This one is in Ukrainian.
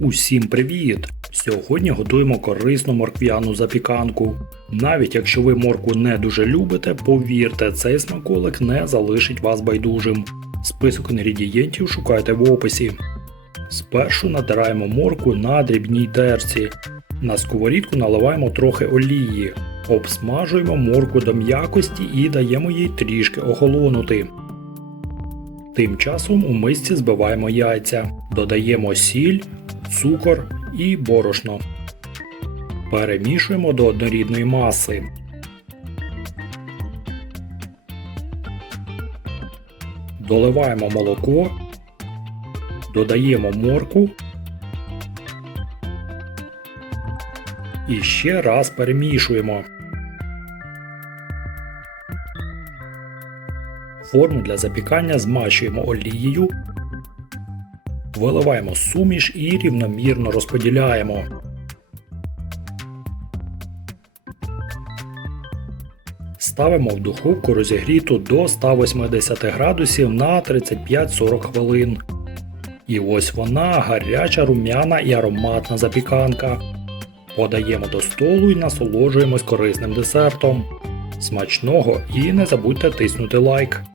Усім привіт! Сьогодні готуємо корисну морквяну запіканку. Навіть якщо ви моркву не дуже любите, повірте, цей смаколик не залишить вас байдужим. Список інгредієнтів шукайте в описі. Спершу натираємо моркву на дрібній терці. На сковорідку наливаємо трохи олії. Обсмажуємо моркву до м'якості і даємо їй трішки охолонути. Тим часом у мисці збиваємо яйця, додаємо сіль, цукор і борошно. Перемішуємо до однорідної маси. Доливаємо молоко, додаємо морку і ще раз перемішуємо. Форму для запікання змащуємо олією, виливаємо суміш і рівномірно розподіляємо. Ставимо в духовку розігріту до 180 градусів на 35-40 хвилин. І ось вона гаряча, рум'яна і ароматна запіканка. Подаємо до столу і насолоджуємось корисним десертом. Смачного і не забудьте тиснути лайк.